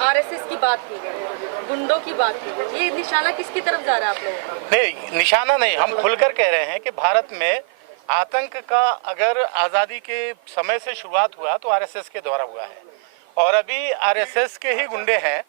RSS की बात की गई, गुंडों की बात की गई, ये निशाना किसकी तरफ जा रहा है आप लोगों का? नहीं, निशाना नहीं, हम खुलकर कह रहे हैं कि भारत में आतंक का अगर आज़ादी के समय से शुरुआत हुआ तो आरएसएस के द्वारा हुआ है और अभी आरएसएस के ही गुंडे हैं,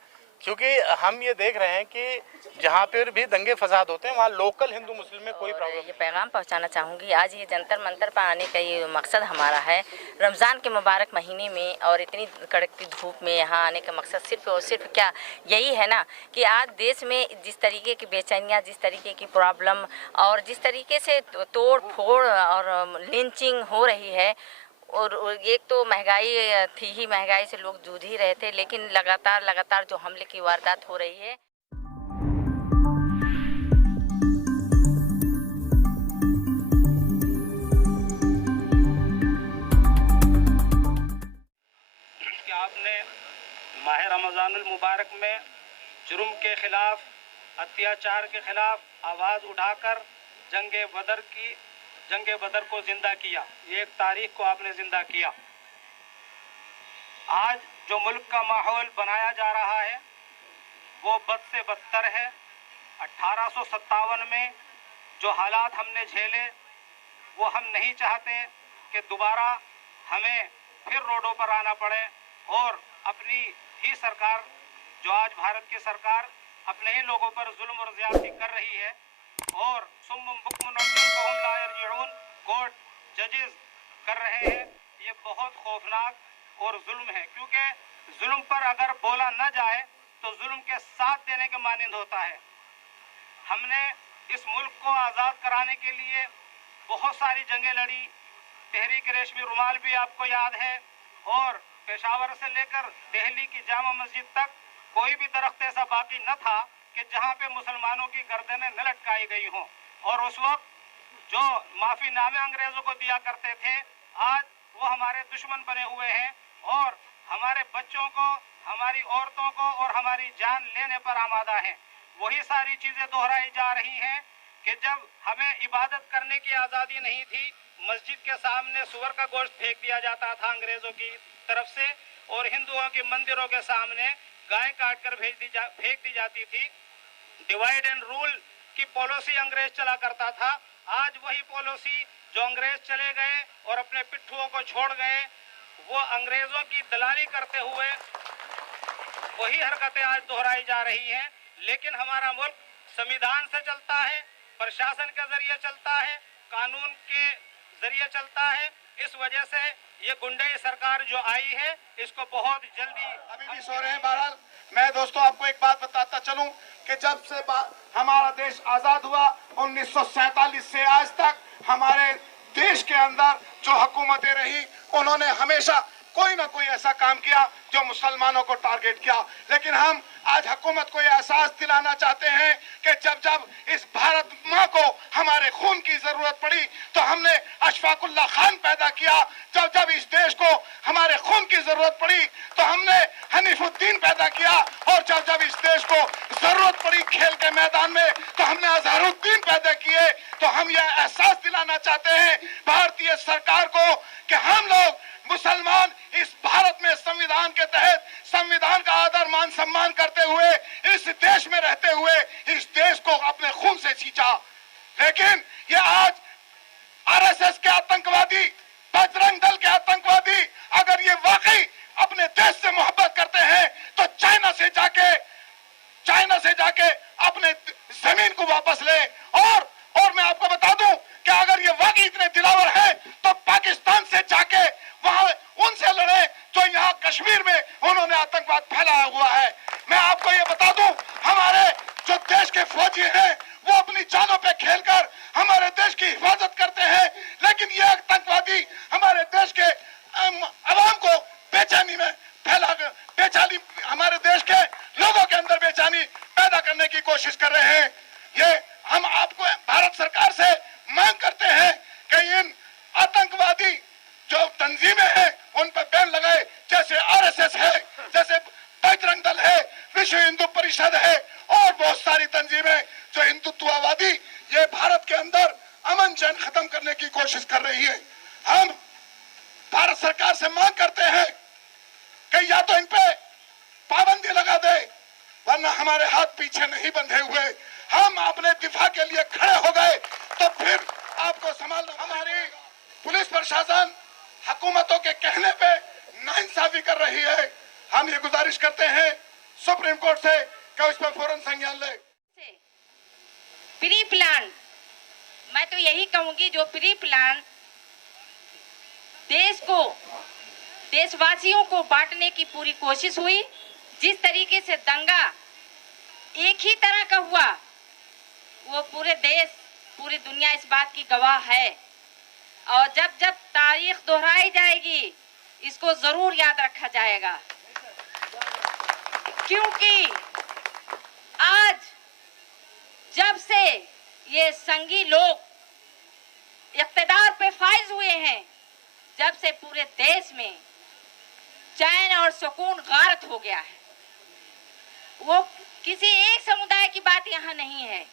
क्योंकि हम ये देख रहे हैं कि जहाँ पर भी दंगे फसाद होते हैं वहाँ लोकल हिंदू मुस्लिम में कोई प्रॉब्लम। ये पैगाम पहुंचाना चाहूँगी, आज ये जंतर मंतर पर आने का ये मकसद हमारा है। रमज़ान के मुबारक महीने में और इतनी कड़कती धूप में यहाँ आने का मकसद सिर्फ और सिर्फ क्या यही है ना कि आज देश में जिस तरीके की बेचैनियाँ, जिस तरीके की प्रॉब्लम और जिस तरीके से तोड़ फोड़ और लिंचिंग हो रही है, और एक तो महंगाई थी ही, महंगाई से लोग जूझ ही रहे थे, लेकिन लगातार जो हमले की वारदात हो रही है। आपने माह रमज़ानुल मुबारक में जुर्म के खिलाफ, अत्याचार के खिलाफ आवाज़ उठाकर जंगे बदर को जिंदा किया। ये एक तारीख को आपने जिंदा किया। आज जो मुल्क का माहौल बनाया जा रहा है वो बद से बदतर है। 1857 में जो हालात हमने झेले वो हम नहीं चाहते कि दोबारा हमें फिर रोडों पर आना पड़े और अपनी ही सरकार, जो आज भारत की सरकार अपने ही लोगों पर जुल्म और ज्यादती कर रही है और सुम्मुम बुक्मुन फहुम ला यरजिऊन कोर्ट जजेस कर रहे हैं, ये बहुत खौफनाक और जुल्म है। क्योंकि जुल्म पर अगर बोला न जाए तो जुल्म के साथ देने के मानिंद होता है। हमने इस मुल्क को आज़ाद कराने के लिए बहुत सारी जंगें लड़ी। तहरीक रेशमी रुमाल भी आपको याद है, और पेशावर से लेकर दिल्ली की जामा मस्जिद तक कोई भी दरख्त ऐसा बाकी न था कि जहां पे मुसलमानों की गर्दनें न लटकाई गई हों। और उस वक्त जो माफी नामे अंग्रेजों को दिया करते थे, आज वो हमारे दुश्मन बने हुए हैं और हमारे बच्चों को, हमारी औरतों को और हमारी जान लेने पर आमादा हैं। वही सारी चीजें दोहराई जा रही हैं कि जब हमें इबादत करने की आज़ादी नहीं थी, मस्जिद के सामने सुअर का गोश्त फेंक दिया जाता था अंग्रेजों की तरफ से, और हिंदुओं के मंदिरों के सामने गाय काट कर फेंक दी जाती थी। डिवाइड एंड रूल की पॉलिसी अंग्रेज चला करता था। आज वही पॉलिसी जो अंग्रेज चले गए और अपने पिट्ठुओं को छोड़ गए, वो अंग्रेजों की दलाली करते हुए वही हरकतें आज दोहराई जा रही हैं। लेकिन हमारा मुल्क संविधान से चलता है, प्रशासन के जरिए चलता है, कानून के जरिए चलता है। इस वजह से ये गुंडई सरकार जो आई है, इसको बहुत जल्दी, अभी भी सो रहे हैं। बहरहाल मैं दोस्तों आपको एक बात बताता चलूं कि जब से हमारा देश आजाद हुआ 1947 से आज तक हमारे देश के अंदर जो हुकूमतें रही, उन्होंने हमेशा कोई ना कोई ऐसा काम किया जो मुसलमानों को टारगेट किया। लेकिन हम आज हुकूमत को यह एहसास दिलाना चाहते हैं कि जब जब इस भारत माँ को हमारे खून की जरूरत पड़ी तो हमने अशफाकुल्लाह खान पैदा किया। जब जब इस देश को हमारे खून की जरूरत पड़ी तो हमने हनीफुद्दीन पैदा किया, और जब जब इस देश को जरूरत पड़ी खेल के मैदान में तो हमने अजहरुद्दीन पैदा किए। तो हम यह एहसास दिलाना चाहते हैं भारतीय सरकार को कि हम लोग मुसलमान इस भारत में संविधान के तहत संविधान का आदर मान सम्मान करते हुए इस देश में रहते हुए इस देश को अपने खून से सींचा। लेकिन ये आज आरएसएस के आतंकवादी, बजरंग दल के आतंकवादी अगर ये वाकई अपने देश से मोहब्बत करते हैं तो चाइना से जाके अपने जमीन को वापस ले। और मैं आपको बता दूं कि अगर ये वाकई इतने दिलावर हैं तो पाकिस्तान से जाके वहां उनसे लड़े जो यहाँ कश्मीर में उन्होंने आतंकवाद फैलाया हुआ है। मैं आपको ये बता दूं, हमारे जो देश के फौजी हैं वो अपनी जानों पे खेलकर हमारे देश की हिफाजत करते हैं, लेकिन ये आतंकवादी हमारे देश के अवाम को बेचैनी में बेचैनी, हमारे देश के लोगों के अंदर बेचैनी पैदा करने की कोशिश कर रहे हैं। ये हम आपको भारत सरकार से मांग करते हैं कि इन आतंकवादी जो तंजीमें हैं उन पर बैन लगाए, जैसे आरएसएस है, जैसे बजरंग दल है, विश्व हिंदू परिषद है और बहुत सारी तंजीमें जो हिंदुत्ववादी ये भारत के अंदर अमन चैन खत्म करने की कोशिश कर रही है। हम भारत सरकार से मांग करते हैं कि या तो इन पे पाबंदी लगा दे, वरना हमारे हाथ पीछे नहीं बंधे हुए, हम अपने दिफा के लिए खड़े हो गए तो फिर आपको संभालना। हमारी पुलिस प्रशासन हुकूमतों के कहने पे नाइंसाफी कर रही है। हम ये गुजारिश करते हैं सुप्रीम कोर्ट से कि इस पर फौरन संज्ञान ले। प्री प्लान, मैं तो यही कहूंगी, जो प्री प्लान देश को, देशवासियों को बांटने की पूरी कोशिश हुई, जिस तरीके से दंगा एक ही तरह का हुआ, वो पूरे देश, पूरी दुनिया इस बात की गवाह है। और जब जब तारीख दोहराई जाएगी, इसको जरूर याद रखा जाएगा, क्योंकि आज जब से ये संघी लोग इख्तिदार पे फाइज हुए हैं, जब से पूरे देश में चैन और सुकून गारत हो गया है। वो किसी एक समुदाय की बात यहाँ नहीं है,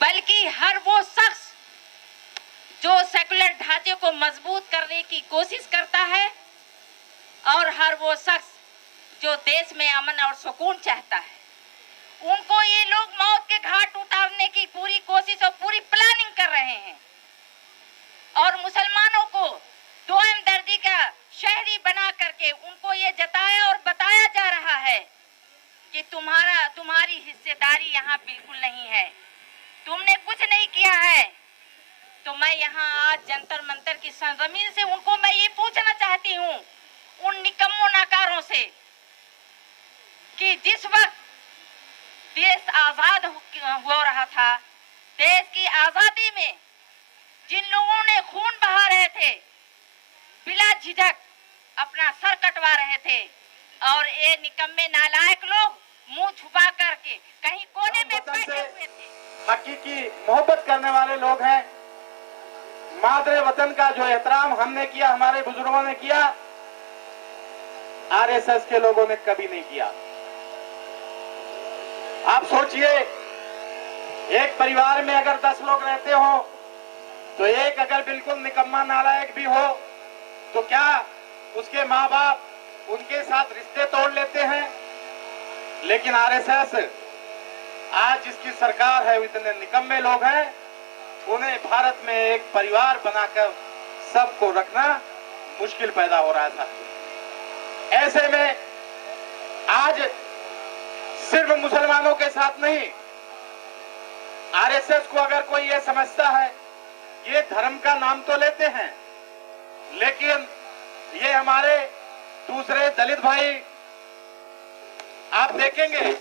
बल्कि हर वो शख्स जो सेकुलर ढांचे को मजबूत करने की कोशिश करता है और हर वो शख्स जो देश में अमन और सुकून चाहता है, उनको ये लोग मौत के घाट उतारने की पूरी कोशिश और पूरी प्लानिंग कर रहे हैं। और मुसलमानों को दोयम दर्जी का शहरी बना करके उनको ये जताया और बताया जा रहा है कि तुम्हारी हिस्सेदारी यहाँ बिल्कुल नहीं है, तुमने कुछ नहीं किया है। तो मैं यहाँ आज जंतर मंतर की सरजमीन से उनको मैं ये पूछना चाहती हूँ, उन निकम्मों नाकारों से, कि जिस वक्त देश आजाद हो रहा था, देश की आजादी में जिन लोगों ने खून बहा रहे थे, बिला झिझक अपना सर कटवा रहे थे, और ये निकम्मे नालायक लोग मुंह छुपा करके कहीं कोने में बैठे हुए थे। हकीकी मोहब्बत करने वाले लोग हैं। मादरे वतन का जो एहतराम हमने किया, हमारे बुजुर्गों ने किया, आरएसएस के लोगों ने कभी नहीं किया। आप सोचिए, एक परिवार में अगर 10 लोग रहते हो तो एक अगर बिल्कुल निकम्मा नालायक भी हो तो क्या उसके माँ बाप उनके साथ रिश्ते तोड़ लेते हैं? लेकिन आरएसएस आज जिसकी सरकार है, वो इतने निकम्मे लोग हैं, उन्हें भारत में एक परिवार बनाकर सबको रखना मुश्किल पैदा हो रहा था। ऐसे में आज सिर्फ मुसलमानों के साथ नहीं, आरएसएस को अगर कोई ये समझता है, ये धर्म का नाम तो लेते हैं, लेकिन ये हमारे दूसरे दलित भाई, आप देखेंगे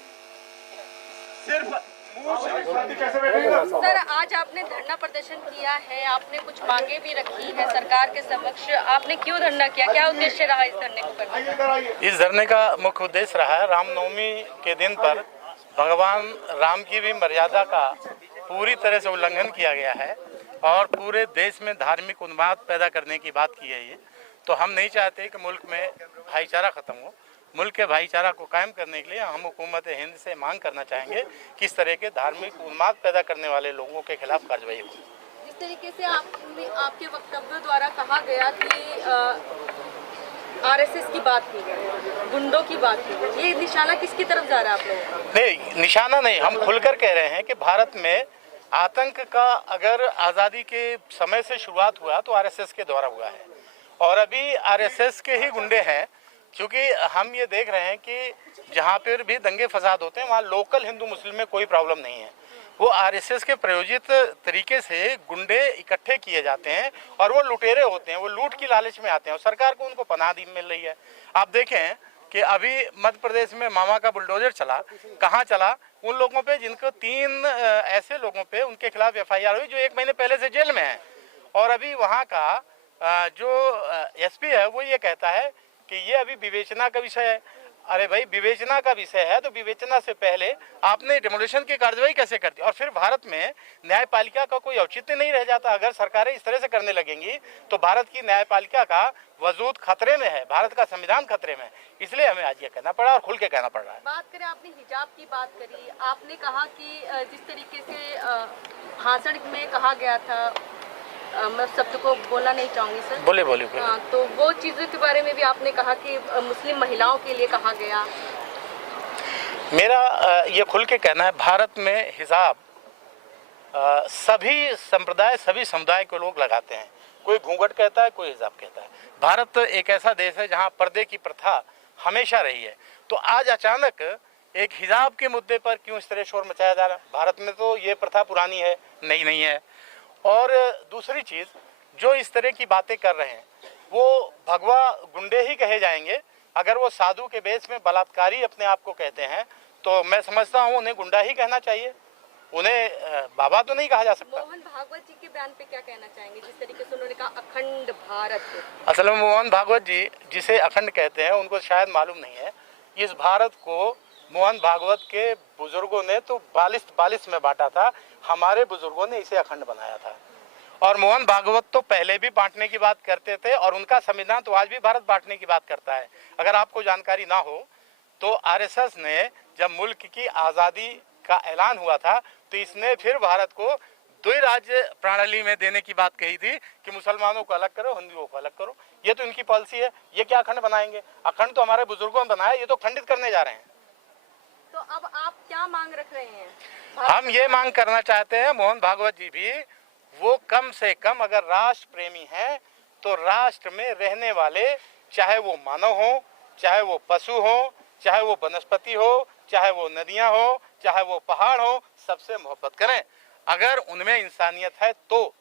सिर्फ सर, आज आपने धरना प्रदर्शन किया है, आपने कुछ मांगे भी रखी है सरकार के समक्ष, आपने क्यों धरना किया, क्या उद्देश्य रहा इस धरने को करने का? इस धरने का मुख्य उद्देश्य रहा है, रामनवमी के दिन पर भगवान राम की भी मर्यादा का पूरी तरह से उल्लंघन किया गया है और पूरे देश में धार्मिक उन्माद पैदा करने की बात की है। ये तो हम नहीं चाहते कि मुल्क में भाईचारा खत्म हो। मुल्क के भाईचारा को कायम करने के लिए हम हुकूमत हिंद से मांग करना चाहेंगे कि इस तरह के धार्मिक उन्माद पैदा करने वाले लोगों के खिलाफ कार्रवाई हो। जिस तरीके से आपके वक्तव्य द्वारा कहा गया कि आरएसएस की बात की गई, गुंडों की बात की गई, ये निशाना किसकी तरफ जा रहा है आप लोगों का? नहीं, निशाना नहीं, हम खुलकर कह रहे हैं कि भारत में आतंक का अगर आज़ादी के समय से शुरुआत हुआ तो आरएसएस के द्वारा हुआ है और अभी आरएसएस के ही गुंडे हैं। क्योंकि हम ये देख रहे हैं कि जहाँ पर भी दंगे फसाद होते हैं वहाँ लोकल हिंदू मुस्लिम में कोई प्रॉब्लम नहीं है, वो आरएसएस के प्रायोजित तरीके से गुंडे इकट्ठे किए जाते हैं और वो लुटेरे होते हैं, वो लूट की लालच में आते हैं और सरकार को उनको पनाह मिल रही है। आप देखें कि अभी मध्य प्रदेश में मामा का बुलडोजर चला, कहाँ चला? उन लोगों पे जिनको 3 ऐसे लोगों पे उनके खिलाफ एफआईआर हुई जो 1 महीने पहले से जेल में हैं और अभी वहाँ का जो एसपी है वो ये कहता है कि ये अभी विवेचना का विषय है। अरे भाई, विवेचना का विषय है तो विवेचना से पहले आपने डिमोलिशन की कार्रवाई कैसे कर दी? और फिर भारत में न्यायपालिका का कोई औचित्य नहीं रह जाता। अगर सरकारें इस तरह से करने लगेंगी तो भारत की न्यायपालिका का वजूद खतरे में है, भारत का संविधान खतरे में है। इसलिए हमें आज ये कहना पड़ा और खुल के कहना पड़ रहा है। बात करें, आपने हिजाब की बात करी, आपने कहा कि जिस तरीके से भाषण में कहा गया था मैं शब्द को बोलना नहीं चाहूँगी सर। बोले बोले बोले। हाँ, तो वो चीज़ों के बारे में भी आपने कहा कि मुस्लिम महिलाओं के लिए कहा गया। मेरा ये खुल के कहना है, भारत में हिजाब सभी संप्रदाय सभी समुदाय के लोग लगाते हैं। कोई घूंघट कहता है, कोई हिजाब कहता है। भारत एक ऐसा देश है जहाँ पर्दे की प्रथा हमेशा रही है। तो आज अचानक एक हिजाब के मुद्दे पर क्यों इस तरह शोर मचाया जा रहा है? भारत में तो ये प्रथा पुरानी है, नई नहीं है। और दूसरी चीज़, जो इस तरह की बातें कर रहे हैं वो भगवा गुंडे ही कहे जाएंगे। अगर वो साधु के बेस में बलात्कारी अपने आप को कहते हैं तो मैं समझता हूँ उन्हें गुंडा ही कहना चाहिए, उन्हें बाबा तो नहीं कहा जा सकता। मोहन भागवत जी के बयान पे क्या कहना चाहेंगे, जिस तरीके से उन्होंने कहा अखंड भारत? असल में मोहन भागवत जी जिसे अखंड कहते हैं उनको शायद मालूम नहीं है। इस भारत को मोहन भागवत के बुजुर्गों ने तो 42 में बांटा था, हमारे बुजुर्गों ने इसे अखंड बनाया था। और मोहन भागवत तो पहले भी बांटने की बात करते थे और उनका संविधान तो आज भी भारत बांटने की बात करता है। अगर आपको जानकारी ना हो तो आरएसएस ने जब मुल्क की आज़ादी का ऐलान हुआ था तो इसने फिर भारत को द्वि राज्य प्रणाली में देने की बात कही थी कि मुसलमानों को अलग करो, हिंदुओं को अलग करो। ये तो इनकी पॉलिसी है। ये क्या अखंड बनाएंगे? अखंड तो हमारे बुजुर्गों ने बनाया, ये तो खंडित करने जा रहे हैं। तो अब आप क्या मांग रख रहे हैं? हम ये मांग करना चाहते हैं मोहन भागवत जी भी वो कम से कम अगर राष्ट्र प्रेमी हैं तो राष्ट्र में रहने वाले, चाहे वो मानव हो, चाहे वो पशु हो, चाहे वो वनस्पति हो, चाहे वो नदियां हो, चाहे वो पहाड़ हो, सबसे मोहब्बत करें अगर उनमें इंसानियत है तो।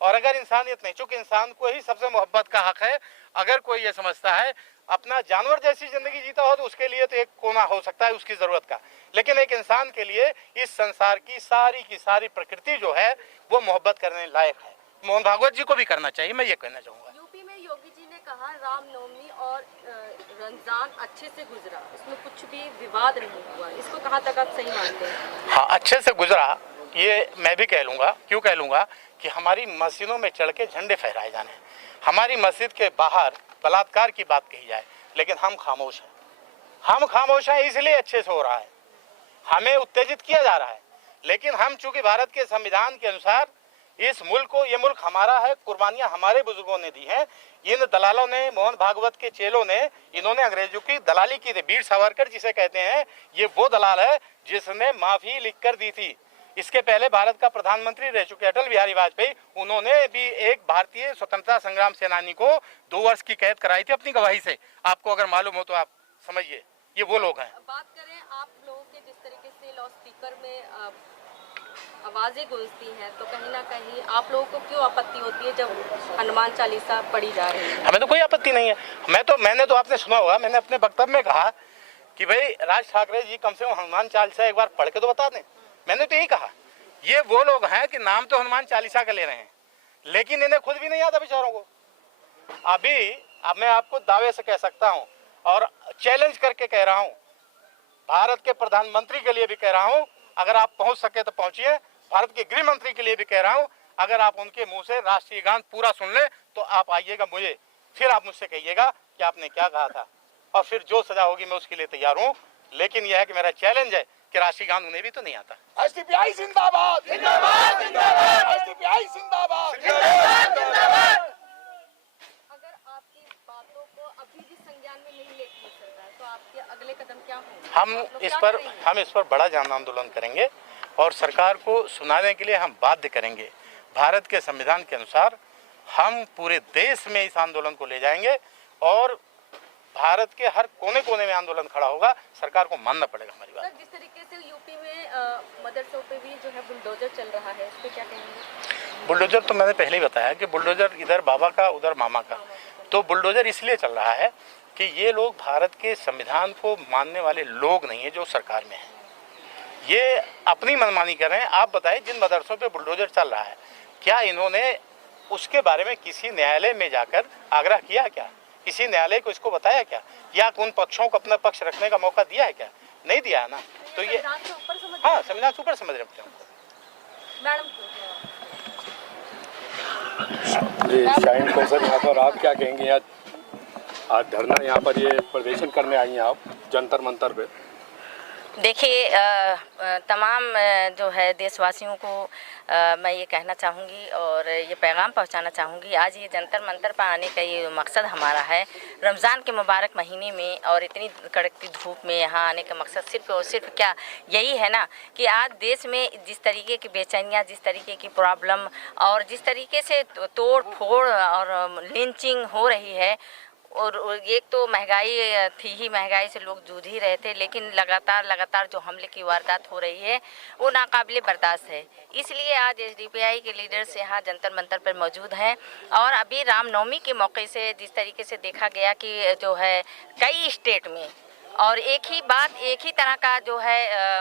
और अगर इंसानियत नहीं, चूंकि इंसान को ही सबसे मोहब्बत का हक है। अगर कोई ये समझता है अपना जानवर जैसी जिंदगी जीता हो तो उसके लिए तो एक कोना हो सकता है उसकी जरूरत का, लेकिन एक इंसान के लिए इस संसार की सारी प्रकृति जो है वो मोहब्बत करने लायक है। मोहन भागवत जी को भी करना चाहिए, मैं ये कहना चाहूंगा। यूपी में योगी जी ने कहा रामनवमी और रमजान अच्छे से गुजरा, इसमें कुछ भी विवाद नहीं हुआ, इसको कहाँ तक आप सही मानते हैं? हाँ, अच्छे से गुजरा ये मैं भी कह लूँगा। क्यों कह लूँगा कि हमारी मस्जिदों में चढ़ के झंडे फहराए जाने, हमारी मस्जिद के बाहर बलात्कार की बात कही जाए, लेकिन हम खामोश हैं। हम खामोश हैं इसलिए अच्छे से हो रहा है, हमें उत्तेजित किया जा रहा है। लेकिन हम चूंकि भारत के संविधान के अनुसार इस मुल्क को, ये मुल्क हमारा है, कुर्बानियां हमारे बुजुर्गों ने दी हैं। इन दलालों ने, मोहन भागवत के चेलों ने, इन्होंने अंग्रेजों की दलाली की थी। वीर सावरकर जिसे कहते हैं, ये वो दलाल है जिसने माफी लिख कर दी थी। इसके पहले भारत का प्रधानमंत्री रह चुके अटल बिहारी वाजपेयी, उन्होंने भी एक भारतीय स्वतंत्रता संग्राम सेनानी को 2 वर्ष की कैद कराई थी अपनी गवाही से। आपको अगर मालूम हो तो आप समझिए, ये वो लोग हैं। बात करें आप लोगों के जिस तरीके से लाउड स्पीकर में आवाजें गूंजती हैं, तो कहीं ना कहीं आप लोगों को क्यों आपत्ति होती है जब हनुमान चालीसा पढ़ी जा रही है? हमें तो कोई आपत्ति नहीं है। मैंने तो आपने सुना होगा, मैंने अपने वक्तव्य में कहा कि भाई राज ठाकरे जी कम से कम हनुमान चालीसा एक बार पढ़ के तो बता दें। मैंने तो यही कहा। ये वो लोग हैं कि नाम तो हनुमान चालीसा का ले रहे हैं, लेकिन इन्हें खुद भी नहीं आता बेचारों को। अब मैं आपको दावे से कह सकता हूं और चैलेंज करके कह रहा हूं, भारत के प्रधानमंत्री के लिए भी कह रहा हूं, अगर आप पहुंच सके तो पहुंचिए। भारत के गृह मंत्री के लिए भी कह रहा हूं, अगर आप उनके मुंह से राष्ट्रीय गान पूरा सुन ले तो आप आइएगा मुझे, फिर आप मुझसे कहिएगा कि आपने क्या कहा था, और फिर जो सजा होगी मैं उसके लिए तैयार हूं। लेकिन यह है कि मेरा चैलेंज है कि राष्ट्रीय गान उन्हें भी तो नहीं आता। एसडीपीआई जिंदाबाद, जिंदाबाद, जिंदाबाद, एसडीपीआई जिंदाबाद, जिंदाबाद, जिंदाबाद। अगर आपकी बातों को अभी भी संज्ञान में नहीं लेती सरकार, तो आपके अगले कदम क्या होंगे? हम इस पर बड़ा जन आंदोलन करेंगे और सरकार को सुनाने के लिए हम बाध्य करेंगे। भारत के संविधान के अनुसार हम पूरे देश में इस आंदोलन को ले जाएंगे और भारत के हर कोने कोने में आंदोलन खड़ा होगा। सरकार को मानना पड़ेगा हमारी बात। सर, जिस तरीके से यूपी में मदरसों पे भी जो है बुलडोजर चल रहा है, इस पे क्या कहेंगे? बुलडोजर तो मैंने पहले ही बताया कि बुलडोजर इधर बाबा का उधर मामा का। तो बुलडोजर इसलिए चल रहा है कि ये लोग भारत के संविधान को मानने वाले लोग नहीं है जो सरकार में है, ये अपनी मनमानी कर रहे हैं। आप बताएं, जिन मदरसों पे बुलडोजर चल रहा है, क्या इन्होंने उसके बारे में किसी न्यायालय में जाकर आग्रह किया क्या? किसी न्यायालय को इसको बताया क्या? या उन पक्षों को अपना पक्ष रखने का मौका दिया है क्या? नहीं दिया है ना। तो ये हाँ, संविधान से ऊपर समझ रखते हैं। मैडम जी शाहीन कौसर, यहाँ पर आप क्या कहेंगे? आज धरना यहाँ पर ये प्रदर्शन करने आई हैं आप जंतर मंतर पे, देखिए तमाम जो है देशवासियों को मैं ये कहना चाहूँगी और ये पैगाम पहुँचाना चाहूँगी, आज ये जंतर मंतर पर आने का ये मकसद हमारा है। रमज़ान के मुबारक महीने में और इतनी कड़कती धूप में यहाँ आने का मकसद सिर्फ़ और सिर्फ क्या यही है ना कि आज देश में जिस तरीके की बेचैनियाँ, जिस तरीके की प्रॉब्लम और जिस तरीके से तोड़ फोड़ और लिंचिंग हो रही है, और एक तो महंगाई थी ही, महंगाई से लोग जूझ ही रहे थे, लेकिन लगातार जो हमले की वारदात हो रही है वो नाकाबिले बर्दाश्त है। इसलिए आज एसडीपीआई के लीडर्स यहाँ जंतर मंतर पर मौजूद हैं और अभी रामनवमी के मौके से जिस तरीके से देखा गया कि जो है कई स्टेट में और एक ही तरह का जो है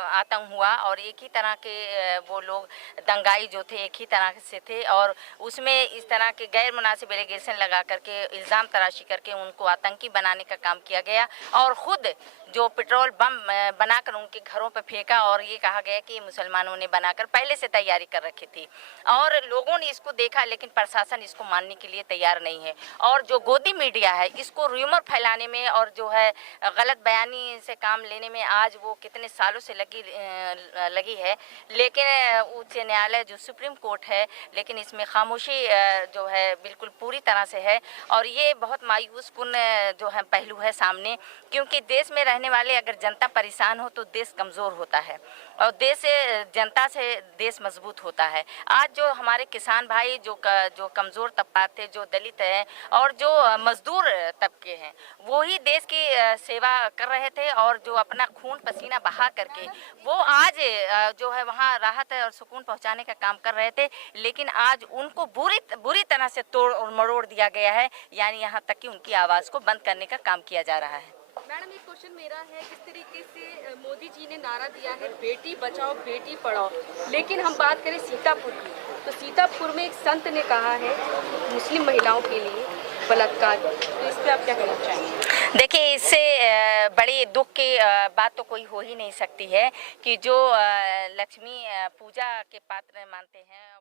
आतंक हुआ और एक ही तरह के वो लोग दंगाई जो थे एक ही तरह से थे और उसमें इस तरह के गैर मुनासिब एलिगेशन लगा करके इल्ज़ाम तराशी करके उनको आतंकी बनाने का काम किया गया और ख़ुद जो पेट्रोल बम बनाकर उनके घरों पर फेंका और ये कहा गया कि मुसलमानों ने बनाकर पहले से तैयारी कर रखी थी और लोगों ने इसको देखा, लेकिन प्रशासन इसको मानने के लिए तैयार नहीं है। और जो गोदी मीडिया है इसको र्यूमर फैलाने में और जो है गलत बयानी से काम लेने में आज वो कितने सालों से लगी है, लेकिन उच्च न्यायालय जो सुप्रीम कोर्ट है, लेकिन इसमें खामोशी जो है बिल्कुल पूरी तरह से है और ये बहुत मायूस कुन जो है पहलू है सामने, क्योंकि देश में रहने वाले अगर जनता परेशान हो तो देश कमज़ोर होता है और देश से जनता से देश मजबूत होता है। आज जो हमारे किसान भाई जो कमज़ोर तबका थे, जो दलित हैं और जो मजदूर तबके हैं, वो ही देश की सेवा कर रहे थे और जो अपना खून पसीना बहा करके वो आज जो है वहाँ राहत और सुकून पहुँचाने का काम कर रहे थे, लेकिन आज उनको बुरी तरह से तोड़ और मरोड़ दिया गया है, यानी यहाँ तक कि उनकी आवाज़ को बंद करने का काम किया जा रहा है। मैडम एक क्वेश्चन मेरा है, जिस तरीके से मोदी जी ने नारा दिया है बेटी बचाओ बेटी पढ़ाओ, लेकिन हम बात करें सीतापुर की, तो सीतापुर में एक संत ने कहा है मुस्लिम महिलाओं के लिए बलात्कार, तो इस पर आप क्या कहना चाहेंगे? देखिए, इससे बड़ी दुख की बात तो कोई हो ही नहीं सकती है कि जो लक्ष्मी पूजा के पात्र मानते हैं